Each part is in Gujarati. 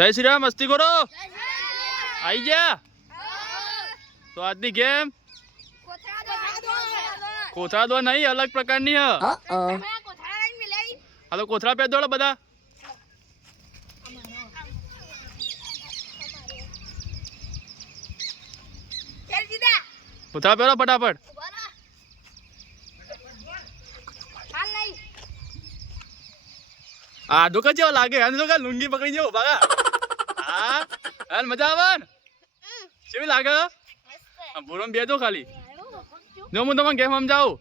જય શ્રી રામ મસ્તી કરો આવી જા તો આજની ગેમ કોથળા દો નહીં અલગ પ્રકારની હ હાલો કોથળા પે દોડો બધા કોથળા પહેરો ફટાફટ આ દુકા જેવો લાગે આને તો લુંગી પકડી જેવો ભાગા હા હાલ મજા આવે ને કેવી લાગે બોરમ બેજો ખાલી જો હું તમને ગેમ સમજાવું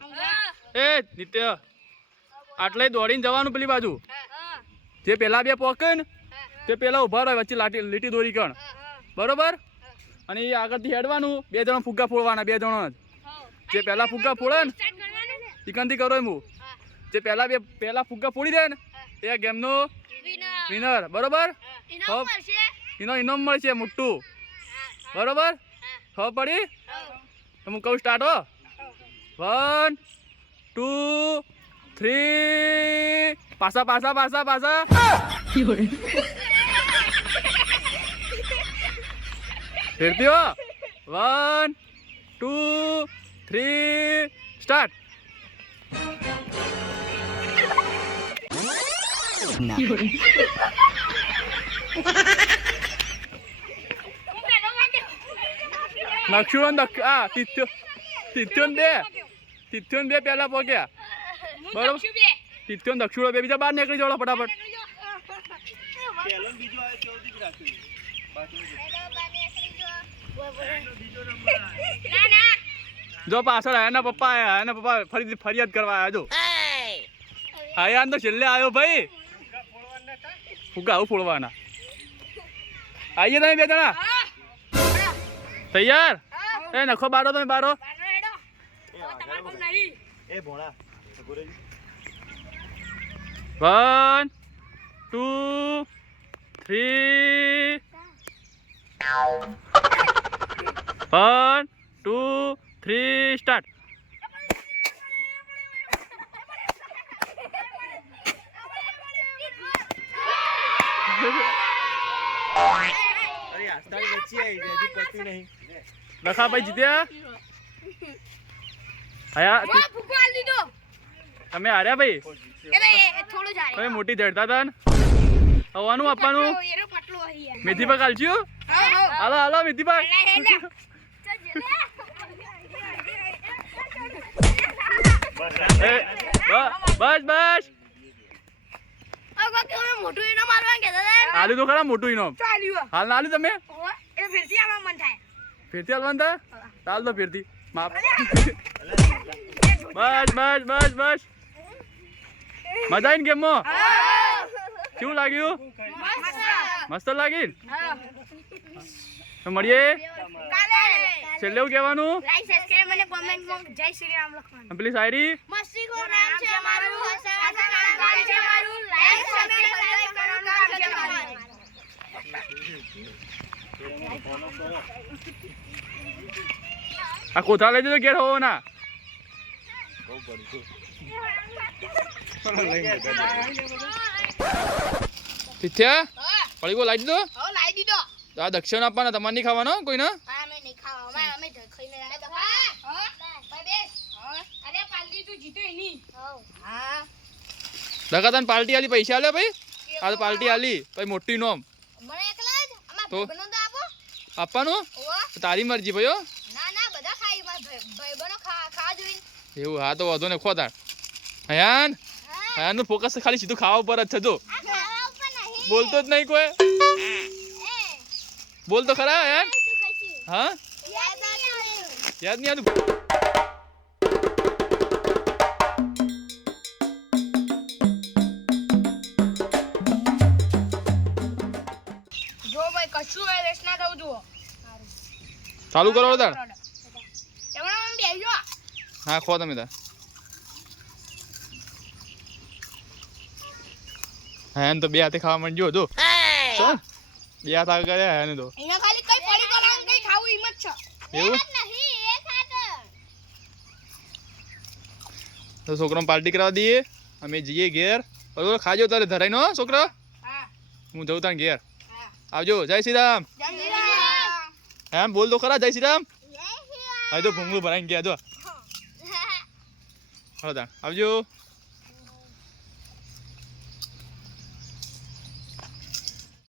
એ નિત્ય આટલે દોડીને જવાનું પેલી બાજુ જે પેલા બે પોકે ને તે પેલા ઉભા રહે વચ્ચે લીટી દોરી કણ બરોબર અને એ આગળથી હેડવાનું બે જણા ફુગ્ગા ફોડવાના બે જણા જ જે પેલા ફુગ્ગા ફોડે ને ચિકનથી કરો એમ જે પેલા ફુગ્ગા ફોડી દે ને એ ગેમનો વિનર બરોબર એનો ઇનામ મળશે મોટું બરોબર ખબર પડી તો હું કહું સ્ટાર્ટ હો 1 2 3 પાછા પાછા પાછા પાછા ફેરતી હો 1 2 3 સ્ટાર્ટ નક્ષુન આ તિથ્યોન બે પેલા પોગ્યા બરોબર તિથ્યોન દક્ષુડો બે બીજા બહાર નીકળી જાવ ફટાફટ જો પાછળ એના પપ્પા ફરિયાદ કરવા આવ્યા જો આયા તો છેલ્લે આવ્યો ભાઈ ફુગા આવું ફોડવાના આવીએ તમે બે જણા તૈયાર એ નખો બારો તમે બારો 1 2 3 1 2 3 સ્ટાર્ટ લખા ભાઈ જીત્યા તમે હાર્યા ભાઈ તમે મોટી જડતા હતા ને હવાનું આપવાનું મેથી પાક હાલશું હાલો હાલો મેથી પાક બસ બસ આલુ તો ખરા મોટું ઇનામ હાલ ના આલુ તમે ફેરથી હાલવાનું થાય ચાલ તો ફેરથી માપ બસ બસ બસ બસ મજા આવી ને ગેમમાં કેવું લાગ્યું મસ્ત લાગી મળીએ છેલ્લે એવું કહેવાનું પેલી શાયરી આ કોથળા લઈ જજો ઘેર હોવો ના તિથ્યા પડીકો લાવી દીધો આ દક્ષિણ આપવાના તમારે નહીં ખાવાનો કોઈ ના દકા તને પાર્ટી આલી પૈસા આલ્યા ભાઈ આ તો પાર્ટી આલી પછી મોટી નોમ તો આપવાનું તારી મરજી ભાઈ એવું હા તો વાંધો ને ખો તાર હયાન નું ફોકસ ખાલી સીધું ખાવા ઉપર જ છે જો બોલતો જ નહીં કોઈ બોલ તો ખરા હયાન હા યાદ નહીં આવતું ચાલુ કરો તાર હા ખો તમે તાર હા તો બે હાથે ખાવા માંડજો જો બે હાથ આગળ કર્યા હે ને તો એવું તો છોકરાને પાર્ટી કરાવી દઈએ અમે જઈએ ઘેર બરોબર ખાજો તારે ધરાઈ નો છોકરા હું જઉં તાર ઘેર આવજો. જય શ્રી રામ. એમ બોલ તો ખરા, જય શ્રી રામ. હવે તો ભૂંગળું ભરાઈને ગયા જો. હવે આવજો.